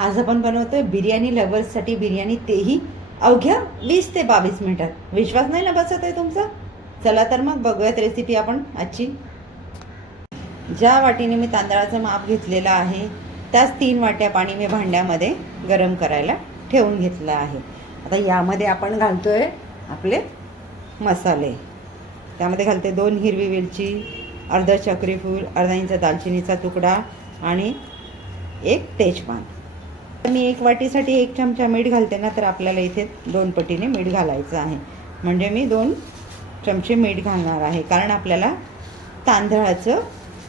आज आपण बनवतोय बिर्याणी लवर्ससाठी बिर्याणी, तेही अवघ्या 20 ते 22 मिनिटात. विश्वास नाही ना बसत आहे तुमचा? चला तर मग बघूयात रेसिपी आपण आजची. ज्या वाटीने मी तांदळाचं माप घेतलेलं आहे त्याच 3 वाट्या पाणी मी भांड्यामध्ये गरम करायला ठेवून घेतलं आहे. आता यामध्ये आपण घालतोय आपले मसाले. त्यामध्ये घालते 2 हिरवी मिरची, अर्धा चक्रीफूल, अर्धा इंच दालचिनीचा तुकडा आणि 1 तेजपान. मी 1 वाटीसाठी 1 चमचा मीठ घालते ना, तर आपल्याला इथे 2 पटीने मीठ घालायचं आहे. म्हणजे मी 2 चमचे मीठ घालणार आहे, कारण आपल्याला तांदळाचं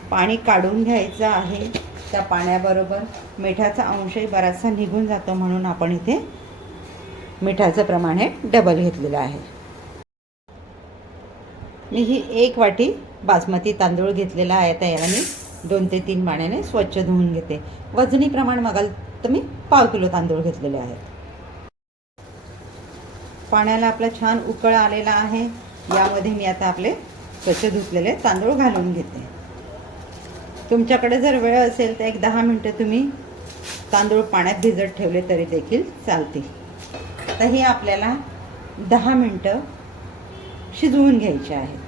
पाणी काढून घ्यायचं आहे. त्या पाण्याबरोबर मिठाचा अंशही बराचसा निघून जातो, म्हणून आपण इथे मिठाचं प्रमाण हे डबल घेतलेलं आहे. मी ही 1 वाटी बासमती तांदूळ घेतलेला आहे. आता याला मी 2 ते 3 पाण्याने स्वच्छ धुवून घेते. वजनी प्रमाण बघाल तर मी 1/2 किलो तांदूळ घेतलेले आहेत. पाण्याला आपला छान उकळ आलेला आहे. यामध्ये मी आता आपले स्वच्छ धुतलेले तांदूळ घालून घेते. तुमच्याकडे जर वेळ असेल तर 10 मिनटं तुम्ही तांदूळ पाण्यात भिजत ठेवले तरी देखील चालतील. तर हे आपल्याला 10 मिनटं शिजवून घ्यायचे आहेत.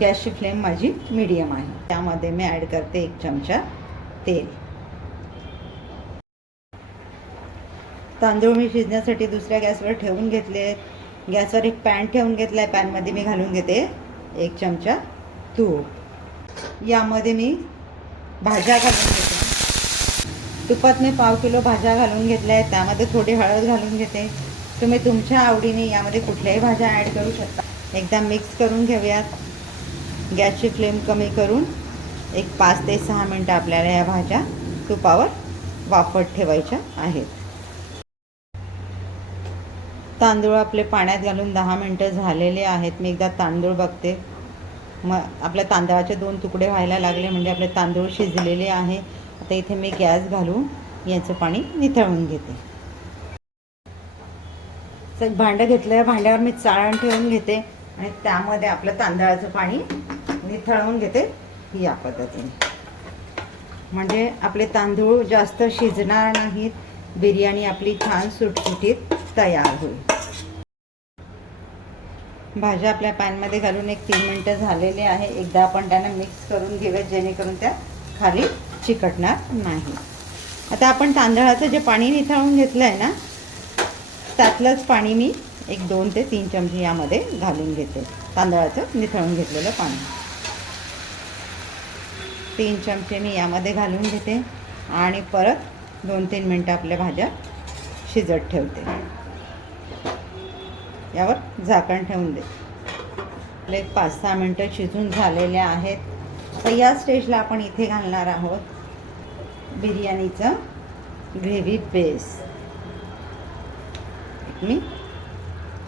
गॅसची फ्लेम माझी मीडियम आहे. त्यामध्ये मी ॲड करते 1 चमचा तेल. तांदूळ मी शिजण्यासाठी दुसऱ्या गॅसवर ठेवून घेतले. गॅसवर एक पॅन ठेवून घेतला आहे. पॅनमध्ये मी घालून घेते 1 चमचा तूप. यामध्ये मी भाज्या घालून घेते. तुपात मी 1/2 किलो भाज्या घालून घेतल्या आहेत. त्यामध्ये थोडी हळद घालून घेते. तुम्ही तुमच्या आवडीने यामध्ये कुठल्याही भाज्या ॲड करू शकता. एकदा मिक्स करून घेऊयात. गॅसची फ्लेम कमी करून एक 5 ते 6 मिनटं आपल्याला या भाज्या तुपावर वाफत ठेवायच्या आहेत. तांदूळ आपले पाण्यात घालून 10 मिनटं झालेले आहेत. मी एकदा तांदूळ बघते. मग आपल्या तांदळाचे 2 तुकडे व्हायला लागले, म्हणजे आपले तांदूळ शिजलेले आहे. आता इथे मी गॅस घालून याचं पाणी निथळून घेते. एक भांडं घेतलं. भांड्यावर मी चाळण ठेवून घेते आणि त्यामध्ये आपलं तांदळाचं पाणी निथळवून घेते या पद्धतीने. म्हणजे आपले तांदूळ जास्त शिजणार नाहीत. बिर्याणी आपली छान सुटसुटीत तयार होईल. भाज्या आपल्या पॅनमध्ये घालून 3 मिनटं झालेले आहे. एकदा आपण त्यांना मिक्स करून घेऊयात, जेणेकरून त्या खाली चिकटणार नाही. आता आपण तांदळाचं जे पाणी निथळून घेतलं आहे ना, त्यातलंच पाणी मी 2 ते 3 चमचे यामध्ये घालून घेते. तांदळाचं निथळून घेतलेलं पाणी 3 चमचे मी यामध्ये घालून घेते आणि परत 2-3 मिनटं आपल्या भाज्या शिजत ठेवते. यावर झाकण ठेवून दे. 5-6 मिनटं शिजून झालेले आहेत. तर या स्टेजला आपण इथे घालणार आहोत बिर्याणीचं ग्रेव्ही बेस. मी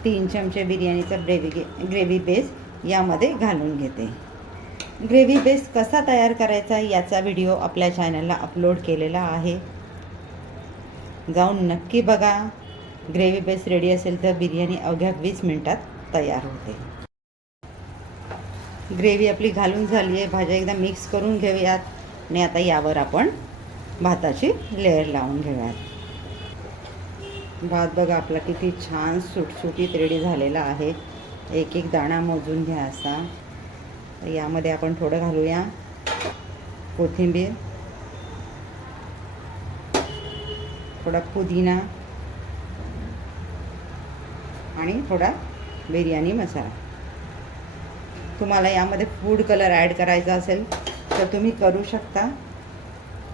3 चमचे बिर्याणीचा ग्रेव्ही बेस यामध्ये घालून घेते. ग्रेव्ही बेस कसा तयार करायचा याचा व्हिडिओ आपल्या चॅनलला अपलोड केलेला आहे, जाऊन नक्की बघा. ग्रेव्ही बेस रेडी असेल तर बिर्याणी अवघ्या 20 मिनिटात तयार होते. ग्रेव्ही आपली घालून झाली आहे. भाज्या एकदा मिक्स करून घेऊयात आणि आता यावर आपण भाताची लेअर लावून घेऊयात. भात बघा आपला किती छान सुटसुटीत रेडी झालेला आहे. एक एक दाणा मोजून घ्या असा. यामध्ये आपण थोडं घालूया कोथिंबीर, थोडा पुदिना आणि थोडा बिर्याणी मसाला. तुम्हाला यामध्ये फूड कलर ॲड करायचा असेल तर तुम्ही करू शकता,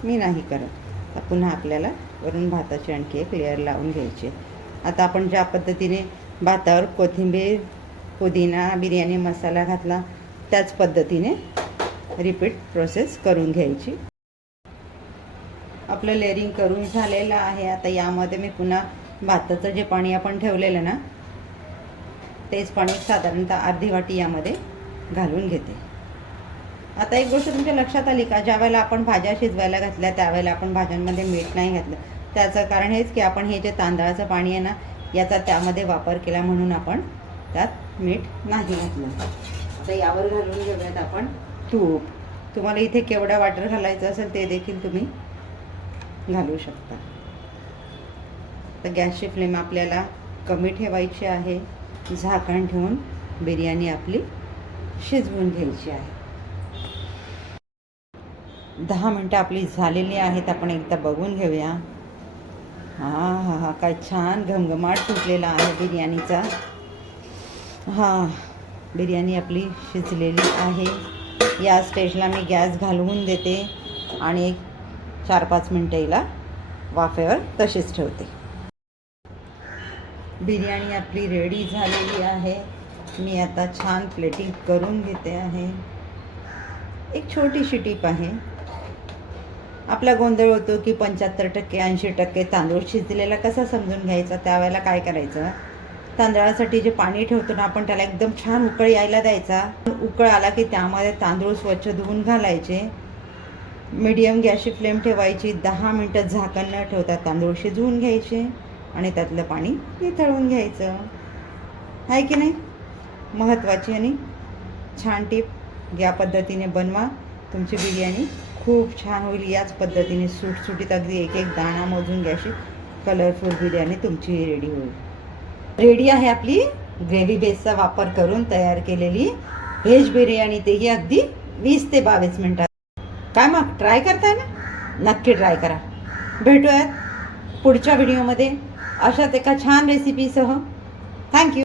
मी नाही करत. पुन्हा आपल्याला वरून भाताची आणखी एक लेअर लावून घ्यायची. आता आपण ज्या पद्धतीने भातावर कोथिंबीर, पुदिना, बिर्याणी मसाला घातला त्याच पद्धतीने रिपीट प्रोसेस करून घ्यायची. आपलं लेअरिंग करून झालेलं आहे. आता यामध्ये मी पुन्हा भाताचं जे पाणी आपण ठेवलेलं ना, तेच पाणी साधारणतः अर्धी वाटी यामध्ये घालून घेते. आता एक गोष्ट तुमच्या लक्षात आली का? ज्या वेळेला आपण भाज्या शिजवायला घातल्या त्यावेळेला आपण भाज्यांमध्ये मीठ नाही घातलं. त्याचं कारण हेच की आपण हे जे तांदळाचं पाणी आहे ना, याचा त्यामध्ये वापर केला, म्हणून आपण त्यात मीठ नाही घातलं. आता यावर घालून घेऊयात आपण तूप. तुम्हाला इथे केवढा वाटर घालायचं असेल ते देखील तुम्ही घालू शकता. तर गॅसची फ्लेम आपल्याला कमी ठेवायची आहे. झाकण ठेवून बिर्याणी आपली शिजवून घ्यायची आहे. 10 मिनटं आपली झालेली आहेत. आपण एकदा बघून घेऊया. हां हां हां, काय छान घमघमाट सुटलेला आहे बिर्याणीचा. हां, बिर्याणी आपली शिजलेली आहे. या स्टेजला मी गॅस घालवून देते आणि 4-5 मिनटं हिला वाफेवर तशीच ठेवते. बिर्याणी आपली रेडी झालेली आहे. मी आता छान प्लेटिंग करून घेते आहे. एक छोटीशी टिप आहे. आपला गोंधळ होतो की 75% 80% तांदूळ शिजलेला कसा समजून घ्यायचा. त्यावेळेला काय करायचं, तांदळासाठी जे पाणी ठेवतो ना आपण, त्याला एकदम छान उकळ यायला द्यायचा. उकळ आला की त्यामध्ये तांदूळ स्वच्छ धुवून घालायचे. मीडियम गॅसची फ्लेम ठेवायची. 10 मिनटं झाकण न ठेवता तांदूळ शिजवून घ्यायचे आणि त्यातलं पाणी निथळून घ्यायचं. आहे की नाही? महत्त्वाची आणि छान टीप. या पद्धतीने बनवा, तुमची बिर्याणी खूप छान होईल. याच पद्धतीने सुटसुटीत अगदी एक एक दाणा मोजून घ्यायची. कलरफुल बिर्याणी तुमची रेडी होईल. रेडी आहे आपली ग्रेव्ही बेसचा वापर करून तयार केलेली व्हेज बिर्याणी, तेही अगदी 20 ते 22 मिनटात. काय मग ट्राय करताय ना? नक्की ट्राय करा. भेटूयात पुढच्या व्हिडिओमध्ये अशाच एका छान रेसिपीसह. थँक्यू.